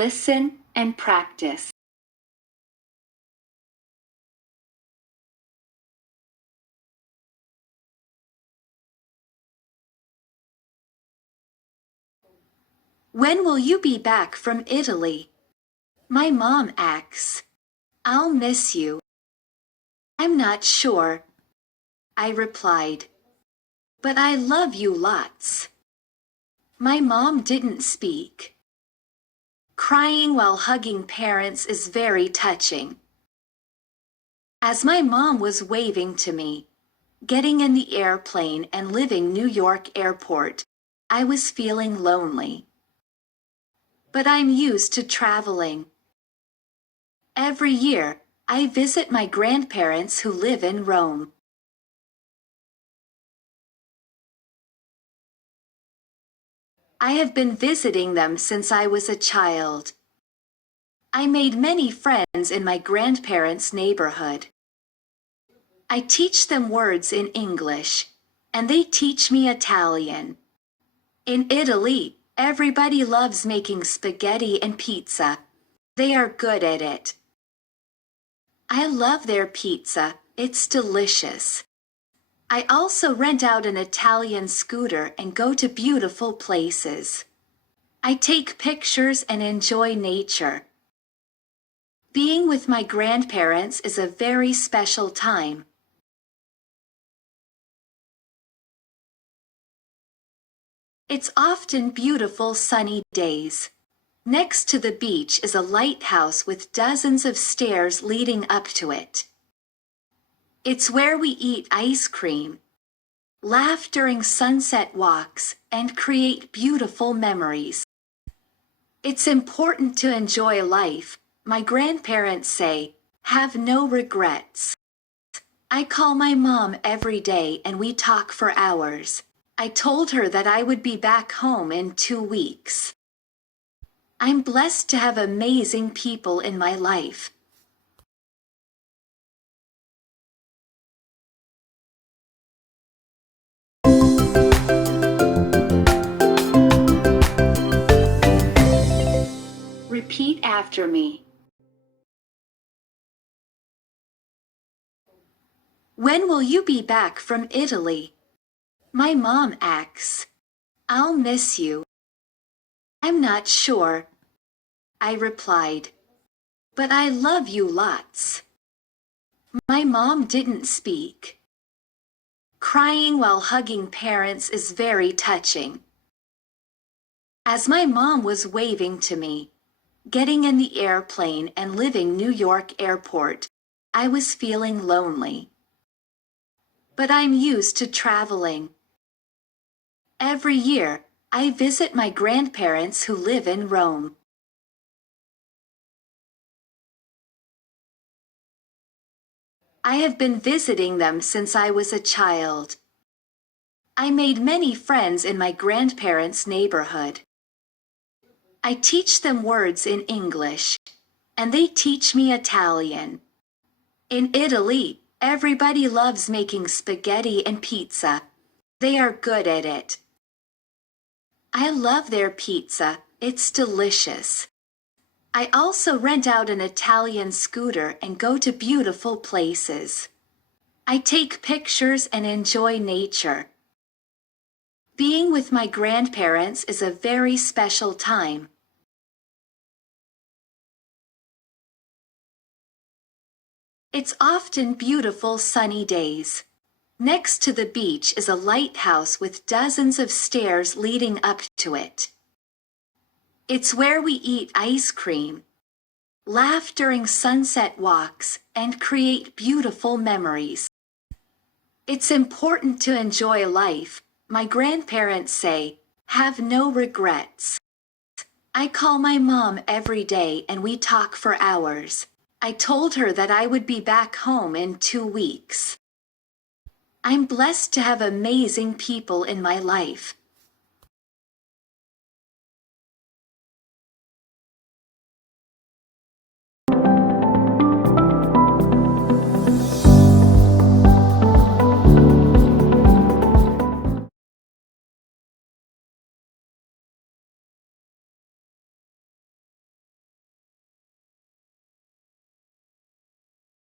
Listen and practice. When will you be back from Italy? My mom asks. I'll miss you. I'm not sure, I replied. But I love you lots. My mom didn't speak. Crying while hugging parents is very touching. As my mom was waving to me, getting in the airplane and leaving New York Airport, I was feeling lonely. But I'm used to traveling. Every year, I visit my grandparents who live in Rome. I have been visiting them since I was a child. I made many friends in my grandparents' neighborhood. I teach them words in English, and they teach me Italian. In Italy, everybody loves making spaghetti and pizza. They are good at it. I love their pizza. It's delicious. I also rent out an Italian scooter and go to beautiful places. I take pictures and enjoy nature. Being with my grandparents is a very special time. It's often beautiful sunny days. Next to the beach is a lighthouse with dozens of stairs leading up to it. It's where we eat ice cream, laugh during sunset walks, and create beautiful memories. It's important to enjoy life. My grandparents say, have no regrets. I call my mom every day and we talk for hours. I told her that I would be back home in 2 weeks. I'm blessed to have amazing people in my life. Repeat after me. When will you be back from Italy? My mom asks. I'll miss you. I'm not sure, I replied. But I love you lots. My mom didn't speak. Crying while hugging parents is very touching. As my mom was waving to me, getting in the airplane and leaving New York Airport, I was feeling lonely. But I'm used to traveling. Every year, I visit my grandparents who live in Rome. I have been visiting them since I was a child. I made many friends in my grandparents' neighborhood. I teach them words in English, and they teach me Italian. In Italy, everybody loves making spaghetti and pizza. They are good at it. I love their pizza. It's delicious. I also rent out an Italian scooter and go to beautiful places. I take pictures and enjoy nature. Being with my grandparents is a very special time. It's often beautiful sunny days. Next to the beach is a lighthouse with dozens of stairs leading up to it. It's where we eat ice cream, laugh during sunset walks, and create beautiful memories. It's important to enjoy life. My grandparents say, have no regrets. I call my mom every day and we talk for hours. I told her that I would be back home in 2 weeks. I'm blessed to have amazing people in my life.